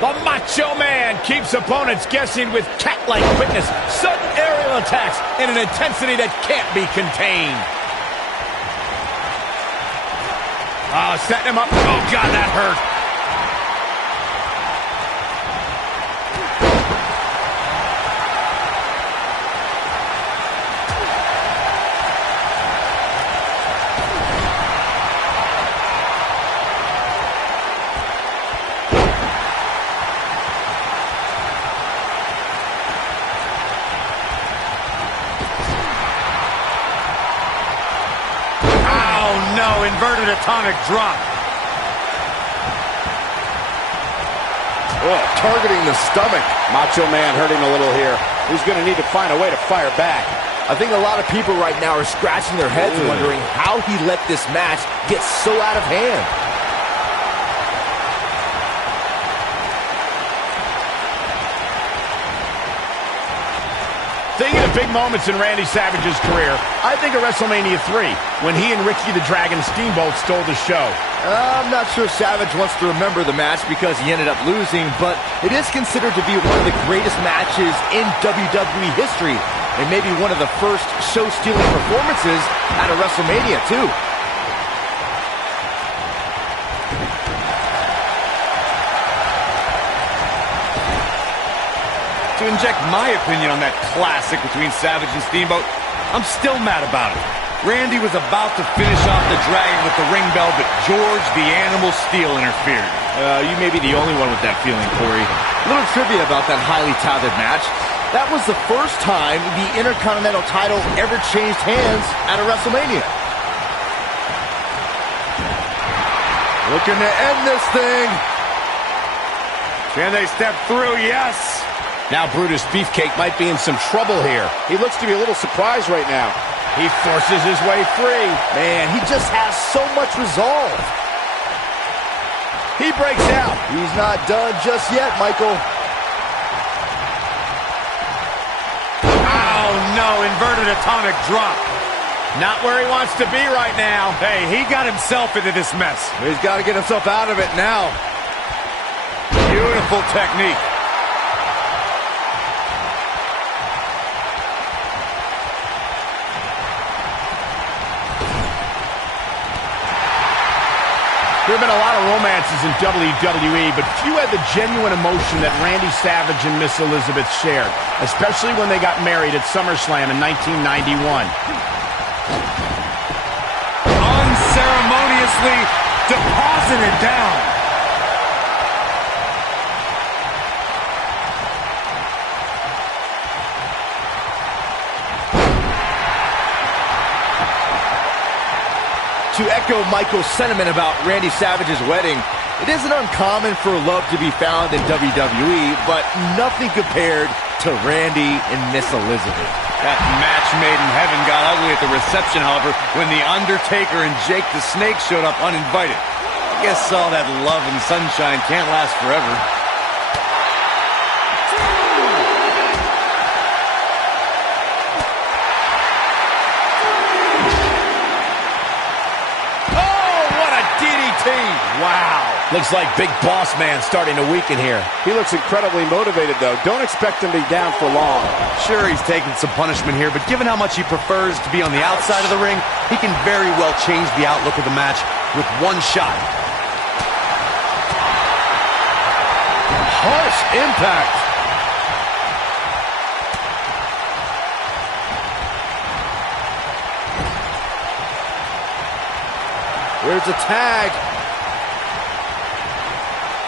The Macho Man keeps opponents guessing with cat-like quickness. Sudden aerial attacks in an intensity that can't be contained. Oh, setting him up. Oh, God, that hurt. Inverted atomic drop. Oh, targeting the stomach. Macho Man hurting a little here. He's going to need to find a way to fire back. I think a lot of people right now are scratching their heads wondering how he let this match get so out of hand. Thinking of big moments in Randy Savage's career, I think of WrestleMania 3, when he and Ricky the Dragon Steamboat stole the show. I'm not sure Savage wants to remember the match because he ended up losing, but it is considered to be one of the greatest matches in WWE history, and maybe one of the first show-stealing performances at a WrestleMania, too. To inject my opinion on that classic between Savage and Steamboat, I'm still mad about it. Randy was about to finish off the Dragon with the ring bell, but George the Animal Steel interfered. You may be the only one with that feeling, Corey. Little trivia about that highly touted match. That was the first time the Intercontinental title ever changed hands at a WrestleMania. Looking to end this thing. Can they step through? Yes. Now Brutus Beefcake might be in some trouble here. He looks to be a little surprised right now. He forces his way free. Man, he just has so much resolve. He breaks out. He's not done just yet, Michael. Oh, no, inverted atomic drop. Not where he wants to be right now. Hey, he got himself into this mess. He's got to get himself out of it now. Beautiful technique. There have been a lot of romances in WWE, but few had the genuine emotion that Randy Savage and Miss Elizabeth shared, especially when they got married at SummerSlam in 1991. Unceremoniously deposited down. To echo Michael's sentiment about Randy Savage's wedding, it isn't uncommon for love to be found in WWE, but nothing compared to Randy and Miss Elizabeth. That match made in heaven got ugly at the reception, however, when The Undertaker and Jake the Snake showed up uninvited. I guess all that love and sunshine can't last forever. Wow. Looks like Big Bossman starting to weaken here. He looks incredibly motivated, though. Don't expect him to be down for long. Sure, he's taking some punishment here, but given how much he prefers to be on the outside of the ring, he can very well change the outlook of the match with one shot. Harsh impact. Here's a tag.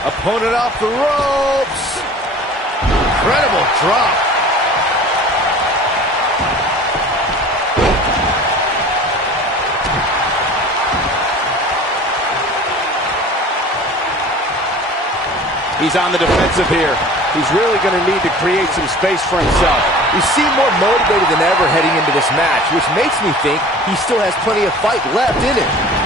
Opponent off the ropes. Incredible drop. He's on the defensive here. He's really going to need to create some space for himself. He seemed more motivated than ever heading into this match, which makes me think he still has plenty of fight left in him.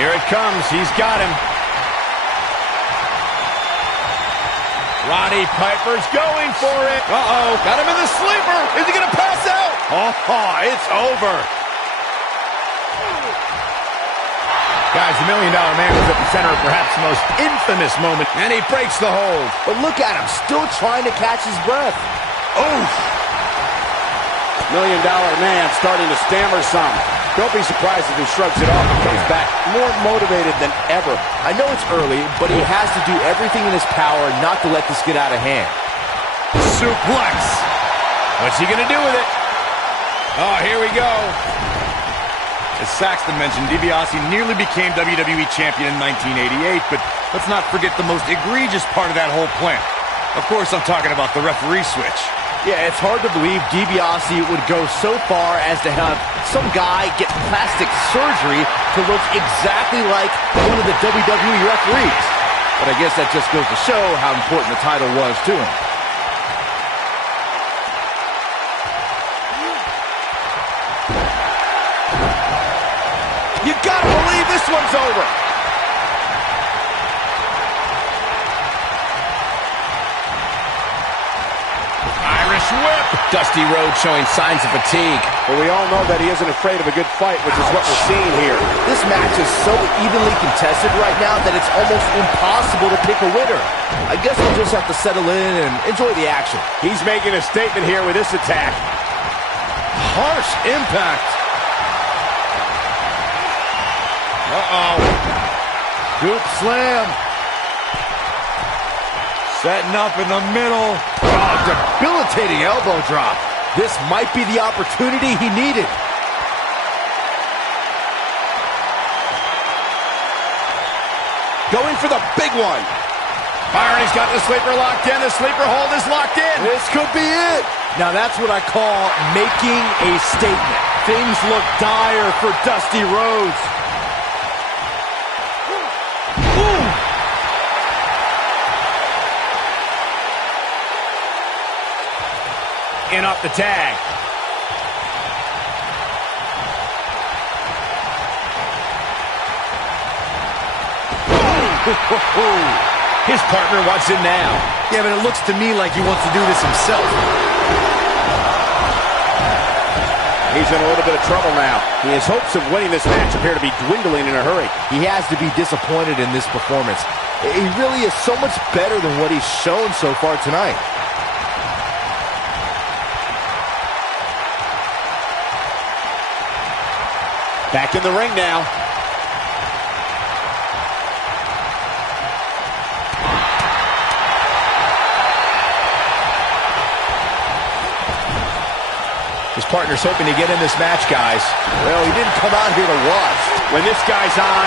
Here it comes. He's got him. Roddy Piper's going for it. Uh-oh. Got him in the sleeper. Is he going to pass out? Oh, it's over. Guys, the $1 Million Man was at the center of perhaps the most infamous moment, and he breaks the hold. But look at him, still trying to catch his breath. Oof. $1 Million Man starting to stammer some. Don't be surprised if he shrugs it off and comes back more motivated than ever. I know it's early, but he has to do everything in his power not to let this get out of hand. Suplex. What's he going to do with it? Oh, here we go. As Saxton mentioned, Dibiase nearly became WWE Champion in 1988, but let's not forget the most egregious part of that whole plan. Of course, I'm talking about the referee switch. Yeah, it's hard to believe Dibiase would go so far as to have some guy get plastic surgery to look exactly like one of the WWE referees. But I guess that just goes to show how important the title was to him. You gotta believe this one's over. Irish whip. Dusty Rhodes showing signs of fatigue. But we all know that he isn't afraid of a good fight, which is what we're seeing here. This match is so evenly contested right now that it's almost impossible to pick a winner. I guess we'll just have to settle in and enjoy the action. He's making a statement here with this attack. Harsh impact. Uh-oh. Scoop slam. Setting up in the middle. Oh, debilitating elbow drop. This might be the opportunity he needed. Going for the big one. Byron, he's got the sleeper locked in. The sleeper hold is locked in. This could be it. Now that's what I call making a statement. Things look dire for Dusty Rhodes. In off the tag. His partner wants in now. Yeah, but it looks to me like he wants to do this himself. He's in a little bit of trouble now. His hopes of winning this match appear to be dwindling in a hurry. He has to be disappointed in this performance. He really is so much better than what he's shown so far tonight. Back in the ring now. His partner's hoping to get in this match, guys. Well, he didn't come out here to watch. When this guy's on,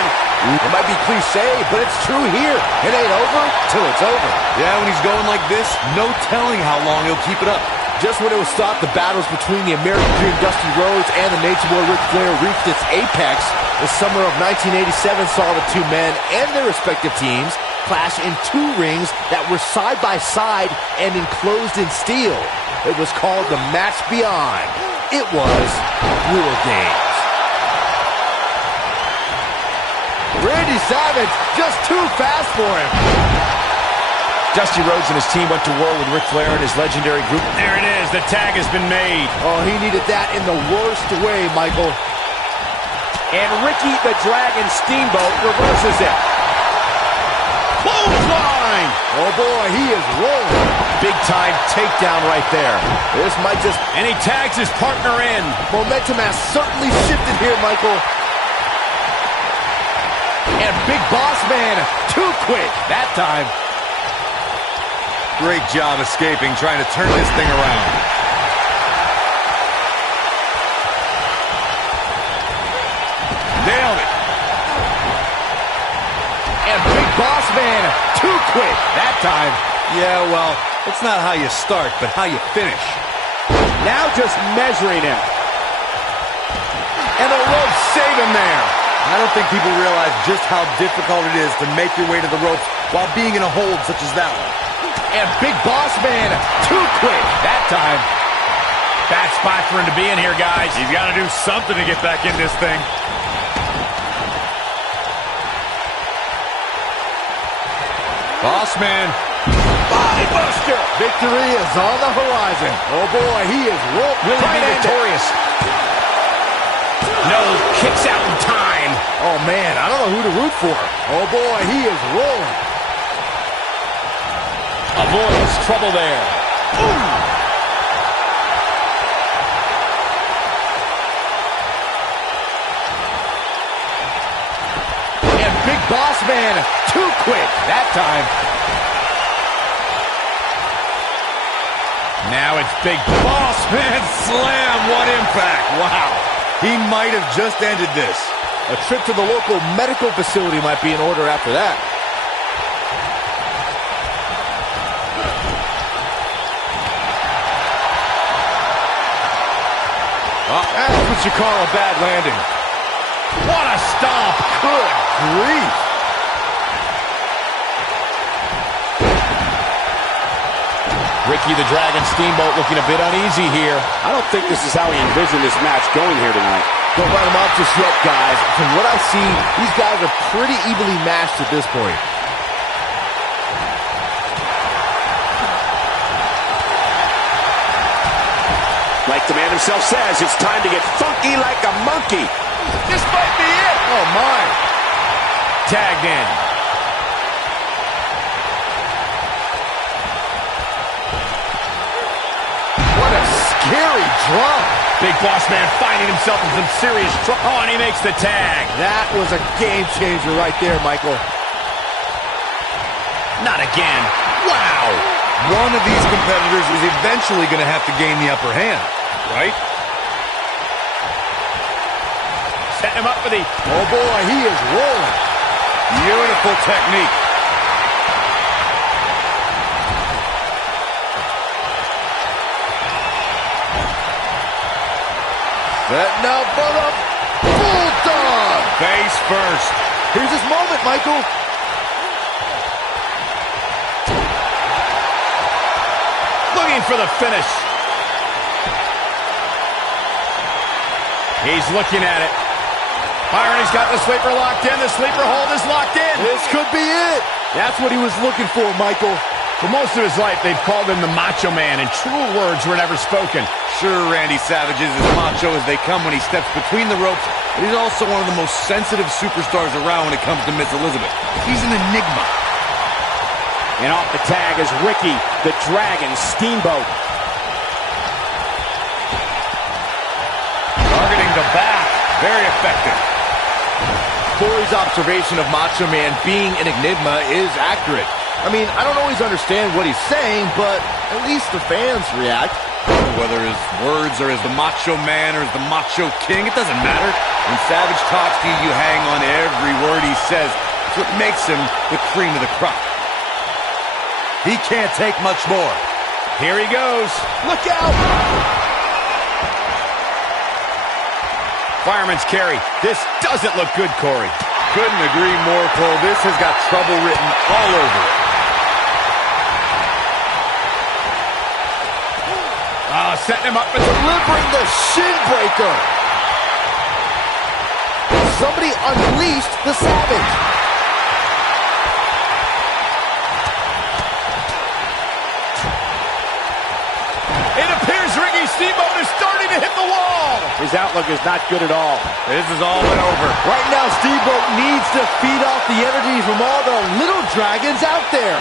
it might be cliche, but it's true here. It ain't over till it's over. Yeah, when he's going like this, no telling how long he'll keep it up. Just when it was thought the battles between the American Dream Dusty Rhodes and the Nature Boy Ric Flair reached its apex, the summer of 1987 saw the two men and their respective teams clash in two rings that were side by side and enclosed in steel. It was called the Match Beyond. It was War Games. Randy Savage just too fast for him. Dusty Rhodes and his team went to war with Ric Flair and his legendary group. There it is. The tag has been made. Oh, he needed that in the worst way, Michael. And Ricky the Dragon Steamboat reverses it. Clothesline! Oh boy, he is rolling. Big time takedown right there. This might just... And he tags his partner in. Momentum has certainly shifted here, Michael. And Big Bossman, too quick that time. Great job escaping, trying to turn this thing around. Nailed it. And Big Bossman, too quick that time. Yeah, well, it's not how you start, but how you finish. Now just measuring him. And the ropes save him there. I don't think people realize just how difficult it is to make your way to the ropes while being in a hold such as that one. And Big Bossman, too quick that time. Bad spot for him to be in here, guys. He's got to do something to get back in this thing. Bossman. Body buster. Victory is on the horizon. Oh boy, he is Will he be victorious? No, kicks out in time. Oh man, I don't know who to root for. Oh boy, he is rolling. Avoids trouble there. Ooh. Big Bossman, too quick that time. Now it's Big Bossman slam, what impact. Wow, he might have just ended this. A trip to the local medical facility might be in order after that. That's what you call a bad landing. What a stomp. Good grief. Ricky the Dragon Steamboat looking a bit uneasy here. I don't think this is how he envisioned this match going here tonight. Don't write him off just yet, guys. From what I've seen, these guys are pretty evenly matched at this point. Like the man himself says, it's time to get funky like a monkey. This might be it. Oh, my. Tagged in. What a scary drop. Big Bossman finding himself in some serious trouble. Oh, and he makes the tag. That was a game changer right there, Michael. Not again. Wow. One of these competitors is eventually going to have to gain the upper hand, right? Set him up for the... Oh, boy, he is rolling. Beautiful technique. Setting up for the Bulldog. Face first. Here's his moment, Michael. Looking for the finish. He's looking at it. Byron's got the sleeper locked in. The sleeper hold is locked in. This could be it. That's what he was looking for, Michael. For most of his life, they've called him the Macho Man, and true words were never spoken. Sure, Randy Savage is as macho as they come when he steps between the ropes, but he's also one of the most sensitive superstars around when it comes to Miss Elizabeth. He's an enigma. And off the tag is Ricky the Dragon Steamboat. Targeting the back. Very effective. Corey's observation of Macho Man being an enigma is accurate. I mean, I don't always understand what he's saying, but at least the fans react. Whether his words are as the Macho Man or as the Macho King, it doesn't matter. When Savage talks to you, you hang on to every word he says. It's what makes him the cream of the crop. He can't take much more. Here he goes. Look out! Fireman's carry. This doesn't look good, Corey. Couldn't agree more, Cole. This has got trouble written all over it. Setting him up and Delivering the shin breaker. Somebody unleashed the Savage. It appears Ricky Steamboat is starting to hit the wall. His outlook is not good at all. This is all but over. Right now, Steamboat needs to feed off the energy from all the little dragons out there.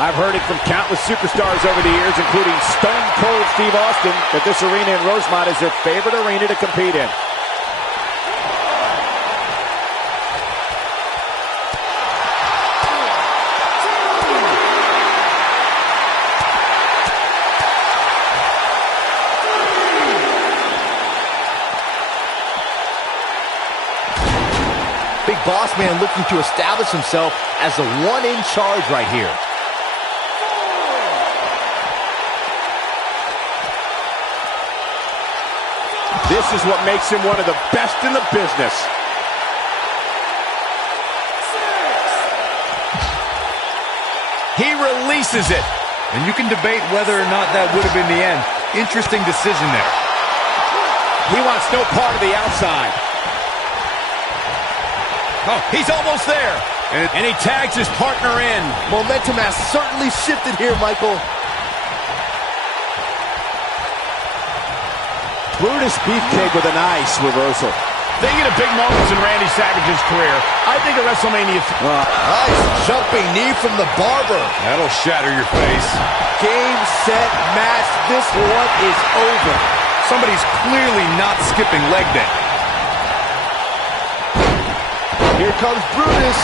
I've heard it from countless superstars over the years, including Stone Cold Steve Austin, that this arena in Rosemont is their favorite arena to compete in. Big Bossman looking to establish himself as the one in charge right here. This is what makes him one of the best in the business. He releases it. And you can debate whether or not that would have been the end. Interesting decision there. He wants no part of the outside. Oh, he's almost there. And he tags his partner in. Momentum has certainly shifted here, Michael. Brutus Beefcake with a nice reversal. Thinking of big moments in Randy Savage's career, I think of WrestleMania. Nice jumping knee from the barber. That'll shatter your face. Game, set, match. This one is over. Somebody's clearly not skipping leg day. Here comes Brutus.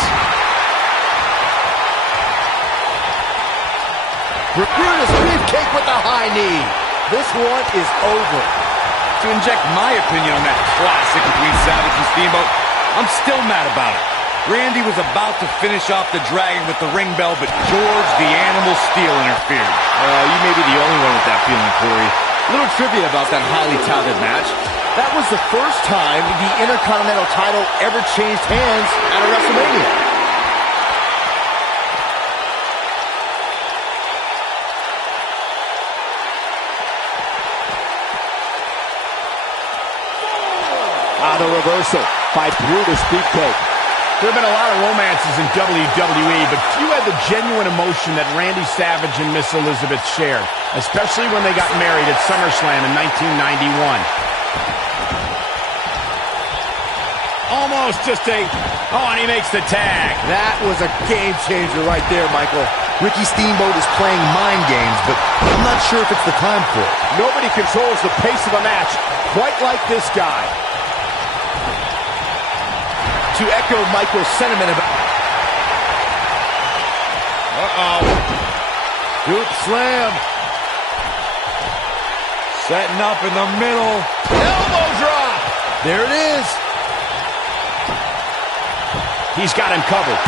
Brutus Beefcake with the high knee. This one is over. To inject my opinion on that classic between Savage and Steamboat, I'm still mad about it. Randy was about to finish off the Dragon with the ring bell, but George the Animal Steel interfered. You may be the only one with that feeling, Corey. Little trivia about that highly touted match. That was the first time the Intercontinental title ever changed hands at a WrestleMania. The reversal by Brutus Beefcake. There have been a lot of romances in WWE, but few had the genuine emotion that Randy Savage and Miss Elizabeth shared, especially when they got married at SummerSlam in 1991. Almost just a... Oh, and he makes the tag. That was a game changer right there, Michael. Ricky Steamboat is playing mind games, but I'm not sure if it's the time for it. Nobody controls the pace of a match quite like this guy. To echo Michael's sentiment about... Scoop slam. Setting up in the middle. Elbow drop. There it is. He's got him covered.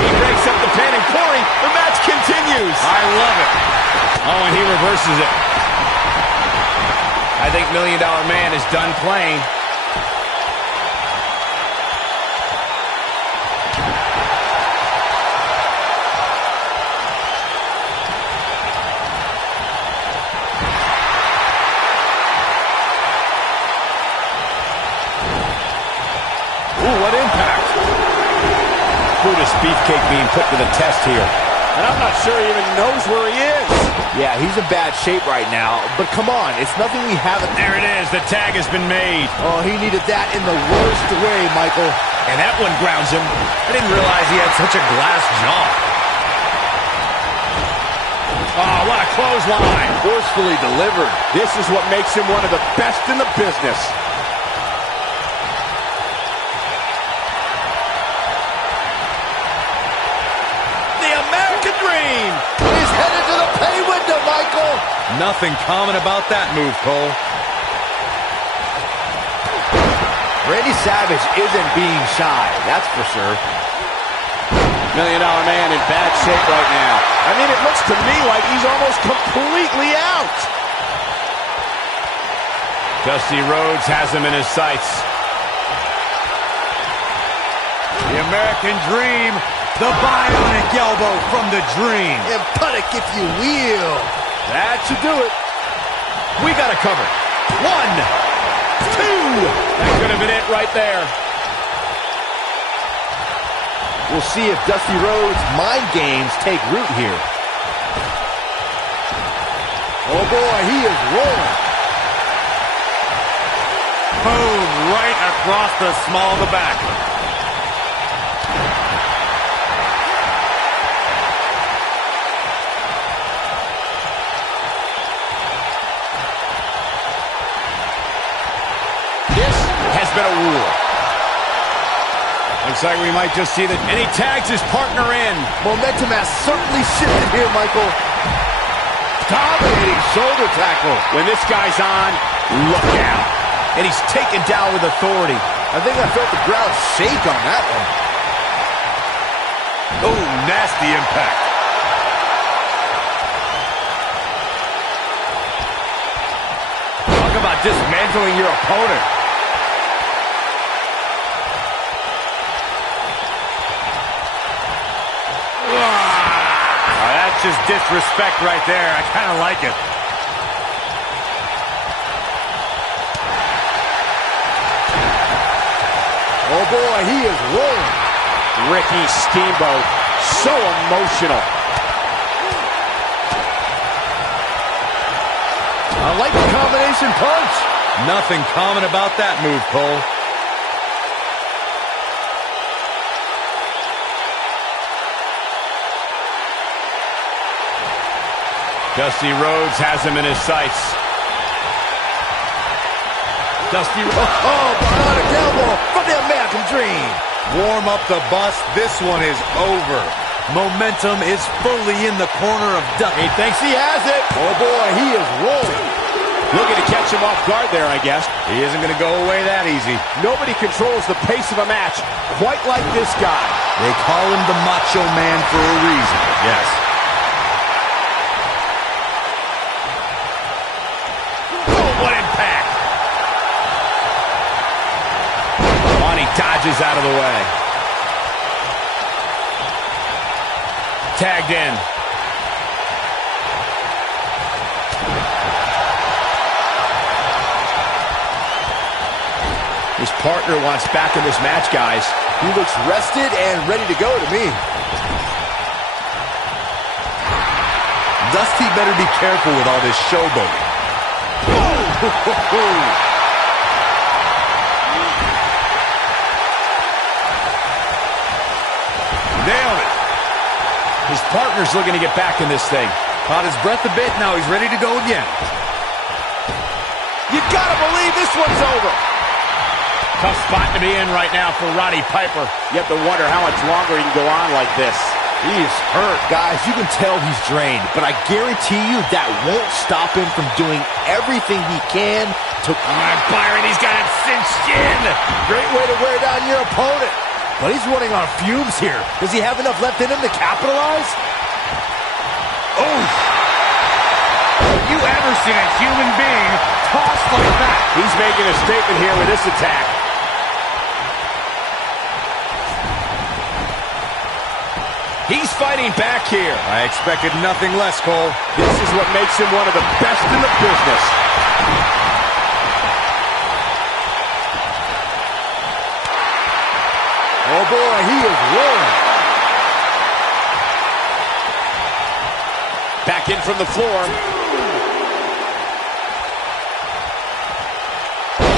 He breaks up the pin, and Corey, the match continues. I love it. Oh, and he reverses it. I think $1 Million Man is done playing. What impact. Brutus Beefcake being put to the test here. And I'm not sure he even knows where he is. Yeah, he's in bad shape right now. But come on, it's nothing we haven't... There it is. The tag has been made. Oh, he needed that in the worst way, Michael. And that one grounds him. I didn't realize he had such a glass jaw. Oh, what a clothesline. Forcefully delivered. This is what makes him one of the best in the business. Dream. He's headed to the pay window, Michael. Nothing common about that move, Cole. Randy Savage isn't being shy, that's for sure. $1 Million Man in bad shape right now. I mean, it looks to me like he's almost completely out. Dusty Rhodes has him in his sights. The American Dream. The bionic elbow from the Dream. And puttick if you will. That should do it. We got to cover. 1, 2. That could have been it right there. We'll see if Dusty Rhodes' mind games take root here. Oh boy, he is rolling. Boom, right across the small of the back. Been a rule. Looks like we might just see that. And he tags his partner in. Momentum has certainly shifted here, Michael. Dominating shoulder tackle. When this guy's on, look out. And he's taken down with authority. I think I felt the ground shake on that one. Oh, nasty impact. Talk about dismantling your opponent. That's just disrespect right there. I kind of like it. Oh, boy, he is rolling. Ricky Steamboat, so emotional. I like the combination punch. Nothing common about that move, Cole. Dusty Rhodes has him in his sights. Dusty Rhodes. Oh, bionic elbow from the American Dream. Warm up the bus. This one is over. Momentum is fully in the corner of Dusty. He thinks he has it. Oh, boy, he is rolling. Looking to catch him off guard there, I guess. He isn't going to go away that easy. Nobody controls the pace of a match quite like this guy. They call him the Macho Man for a reason. Yes. Oh, what impact! Monty dodges out of the way. Tagged in. His partner wants back in this match, guys. He looks rested and ready to go to me. Dusty better be careful with all this showboating. Nailed it. His partner's looking to get back in this thing. Caught his breath a bit. Now he's ready to go again. You gotta believe this one's over. Tough spot to be in right now for Roddy Piper. You have to wonder how much longer he can go on like this. He's hurt. Guys, you can tell he's drained, but I guarantee you that won't stop him from doing everything he can to... Byron, he's got it cinched in. Great way to wear down your opponent. But he's running on fumes here. Does he have enough left in him to capitalize? Oh! Have you ever seen a human being tossed like that? He's making a statement here with this attack. He's fighting back here. I expected nothing less, Cole. This is what makes him one of the best in the business. Oh, boy, he is rolling. Back in from the floor.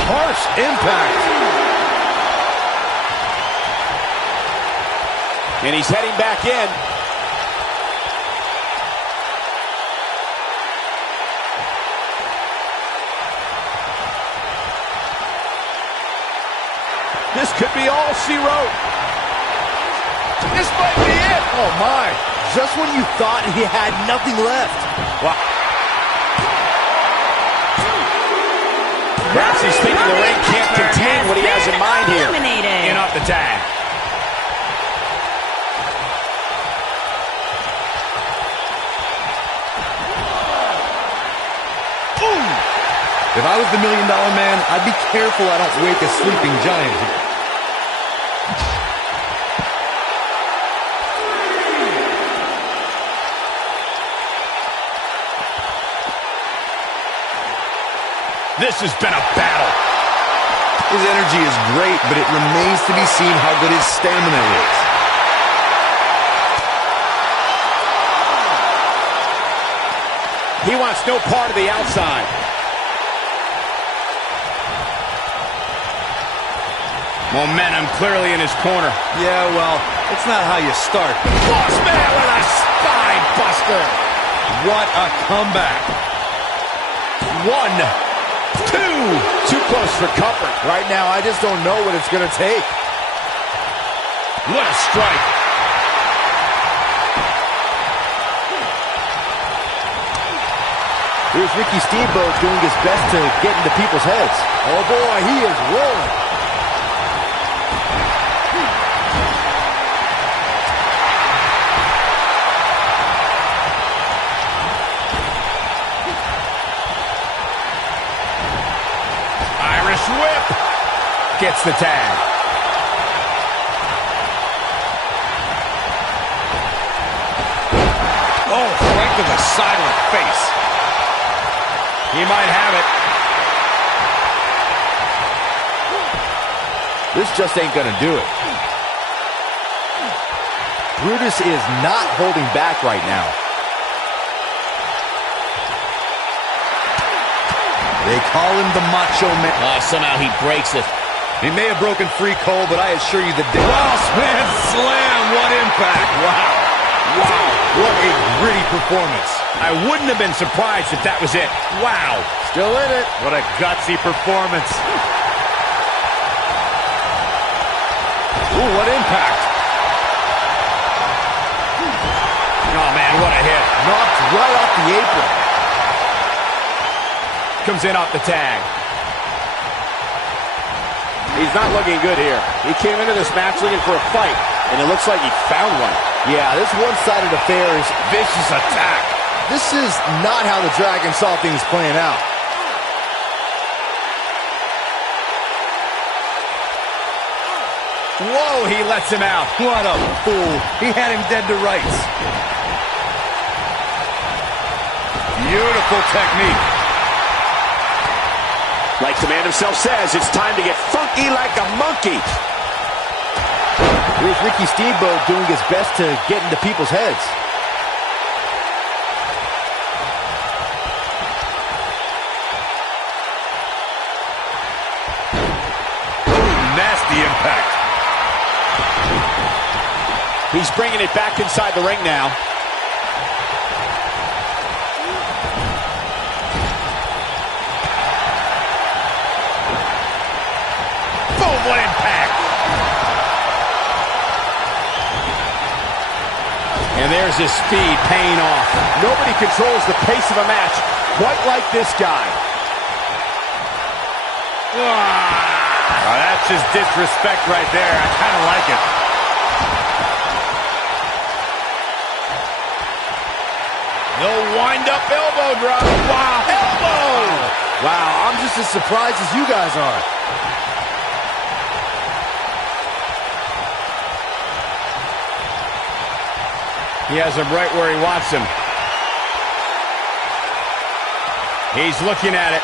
Harsh impact. And he's heading back in. This could be all she wrote. This might be it. Oh, my. Just when you thought he had nothing left. Wow. Perhaps he's thinking the ring can't contain what he has in mind here. In off the tag. If I was the $1 Million Man, I'd be careful I don't wake a sleeping giant here. This has been a battle. His energy is great, but it remains to be seen how good his stamina is. He wants no part of the outside. Momentum clearly in his corner. Yeah, well, it's not how you start. Bossman with a spine buster. What a comeback. 1, 2. Too close for comfort. Right now, I just don't know what it's going to take. What a strike. Here's Ricky Steamboat doing his best to get into people's heads. Oh, boy, he is rolling. Irish whip. Gets the tag. Oh, right to the side of the face. He might have it. This just ain't gonna do it. Brutus is not holding back right now. They call him the Macho Man. Somehow he breaks it. He may have broken free, Cole, but I assure you the Bossman slam. What impact. Wow. Wow. What a gritty performance. I wouldn't have been surprised if that was it. Wow. Still in it. What a gutsy performance. Ooh, what impact. Oh, man, what a hit. Knocked right off the apron. Comes in off the tag. He's not looking good here. He came into this match looking for a fight, and it looks like he found one. Yeah, this one-sided affair is Vicious attack. This is not how the Dragon saw things playing out. Whoa, he lets him out. What a fool. He had him dead to rights. Beautiful technique. Like the man himself says, it's time to get funky like a monkey. Here's Ricky Steamboat doing his best to get into people's heads. Nasty impact. He's bringing it back inside the ring now. Boom, what impact. And there's his speed paying off. Nobody controls the pace of a match quite like this guy. Oh, that's just disrespect right there. I kind of like it. No wind-up elbow drop. Wow, elbow! Wow, I'm just as surprised as you guys are. He has him right where he wants him. He's looking at it.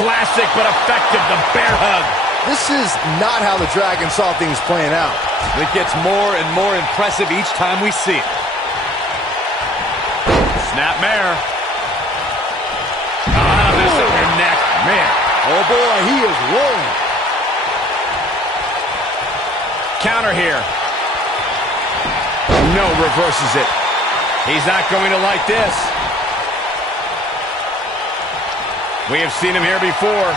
Classic but effective, the bear hug. This is not how the Dragon saw things playing out. It gets more and more impressive each time we see it. Snapmare. Ah, this is your neck. Man. Oh boy, he is rolling. Counter here. No, reverses it. He's not going to like this. We have seen him here before.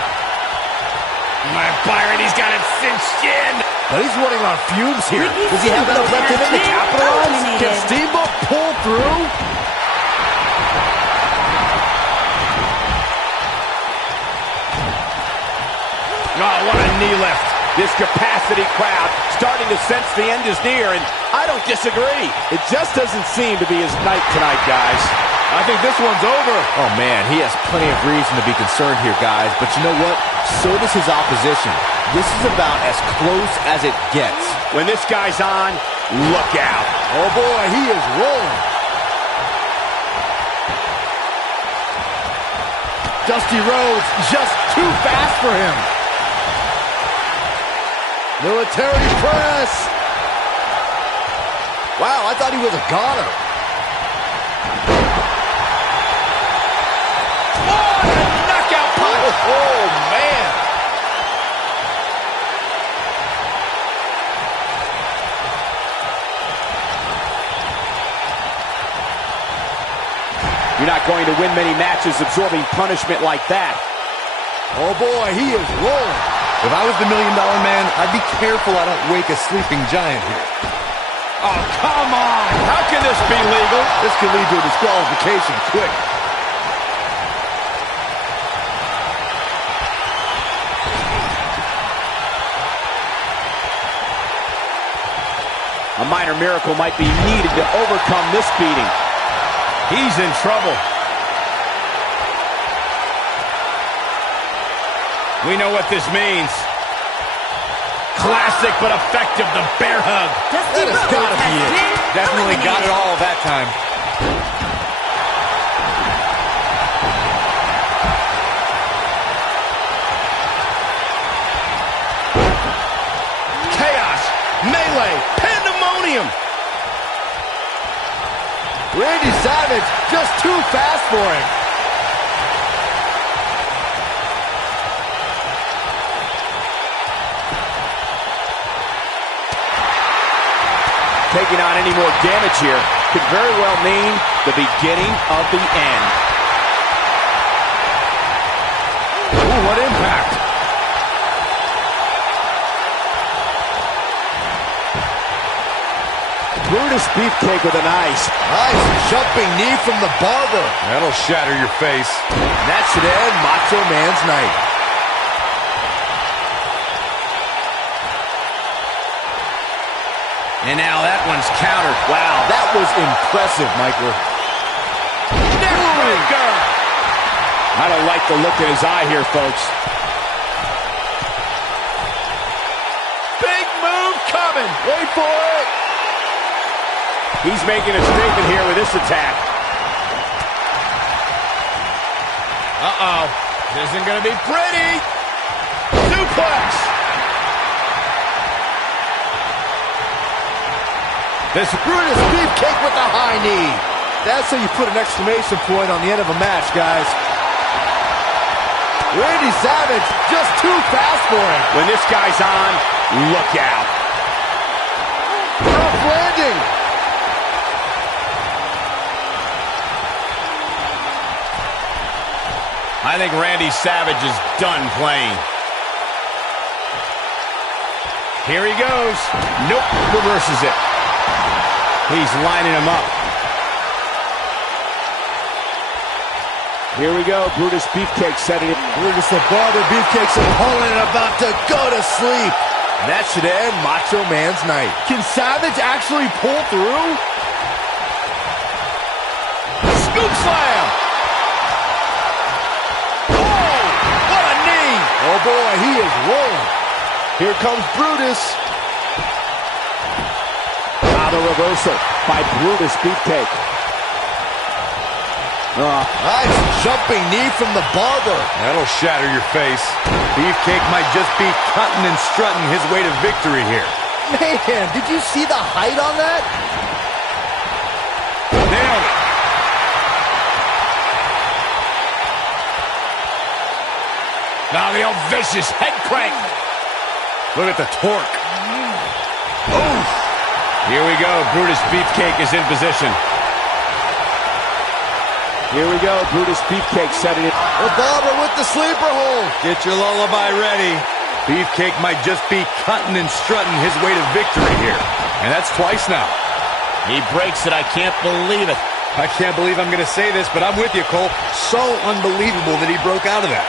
My Byron, he's got it cinched in. But he's running on fumes here. Does he have enough left in him to capitalize? Can Steamboat pull through? Oh, what a knee lift. This capacity crowd starting to sense the end is near, and I don't disagree. It just doesn't seem to be his night tonight, guys. I think this one's over. Oh, man, he has plenty of reason to be concerned here, guys. But you know what? So does his opposition. This is about as close as it gets. When this guy's on, look out. Oh, boy, he is rolling. Dusty Rhodes just too fast for him. Military press. Wow, I thought he was a goner. Oh, a knockout punch. Oh, man. You're not going to win many matches absorbing punishment like that. Oh, boy, he is rolling. If I was the $1 Million Man, I'd be careful I don't wake a sleeping giant here. Oh, come on. How can this be legal? This could lead to a disqualification quick. A minor miracle might be needed to overcome this beating. He's in trouble. We know what this means. Classic but effective, the bear hug. That has got to be it. Definitely got it all that time. Chaos, melee, pandemonium. Randy Savage just too fast for him. Taking on any more damage here could very well mean the beginning of the end. Ooh, what impact. Brutus Beefcake with a nice Jumping knee from the barber. That'll shatter your face. And that should end Macho Man's night. And now that one's countered. Wow, that was impressive, Michael. Neckbreaker. I don't like the look in his eye here, folks. Big move coming. Wait for it. He's making a statement here with this attack. Uh-oh. This isn't going to be pretty. Suplex. This Brutus Beefcake with the high knee. That's how you put an exclamation point on the end of a match, guys. Randy Savage just too fast for him. When this guy's on, look out. Rough landing. I think Randy Savage is done playing. Here he goes. Nope, reverses it. He's lining him up. Here we go. Brutus Beefcake setting it. Brutus the Barber Beefcake's opponent about to go to sleep. That should end Macho Man's night. Can Savage actually pull through? Scoop slam. Oh, what a knee. Oh boy, he is rolling. Here comes Brutus. The reversal by Brutus Beefcake. Nice jumping knee from the Barber. That'll shatter your face. Beefcake might just be cutting and strutting his way to victory here. Man, did you see the height on that? Nailed it. Now the old vicious head crank. Look at the torque. Oh. Here we go. Brutus Beefcake is in position. Here we go. Brutus Beefcake setting it. The Barber with the sleeper hold. Get your lullaby ready. Beefcake might just be cutting and strutting his way to victory here. And that's twice now. He breaks it. I can't believe it. I can't believe I'm going to say this, but I'm with you, Cole. So unbelievable that he broke out of that.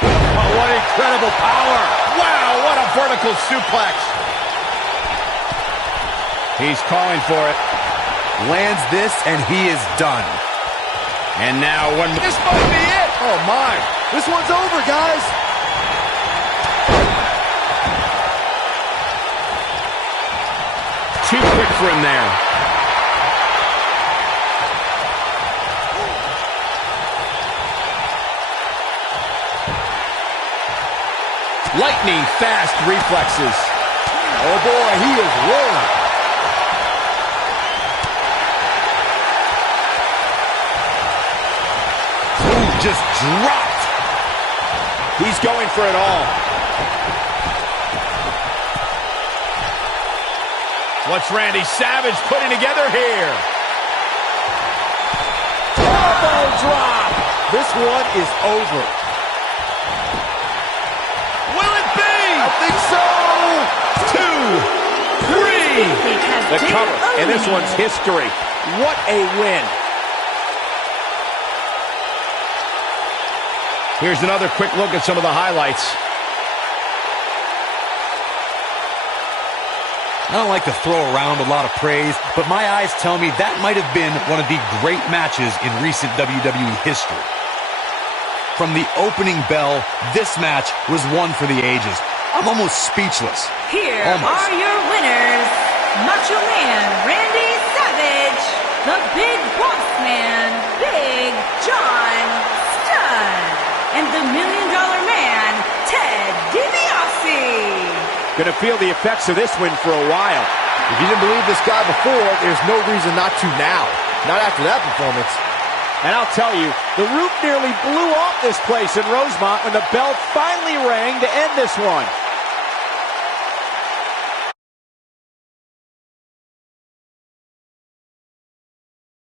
Oh, what incredible power. Wow, what a vertical suplex. He's calling for it. Lands this, and he is done. And now one. This might be it. Oh, my. This one's over, guys. Too quick for him there. Lightning fast reflexes. Oh, boy, he is rolling. Just dropped. He's going for it all. What's Randy Savage putting together here? Elbow drop. This one is over. Will it be? I think so. 2, 3. The cover, and this one's history. What a win. Here's another quick look at some of the highlights. I don't like to throw around a lot of praise, but my eyes tell me that might have been one of the great matches in recent WWE history. From the opening bell, this match was one for the ages. I'm almost speechless. Here Almost. are your winners, Macho Man Randy Savage, the Big Boss Man, Big John Studd, and the $1 Million Man, Ted Dibiase. Gonna feel the effects of this win for a while. If you didn't believe this guy before, there's no reason not to now. Not after that performance. And I'll tell you, the roof nearly blew off this place in Rosemont when the bell finally rang to end this one.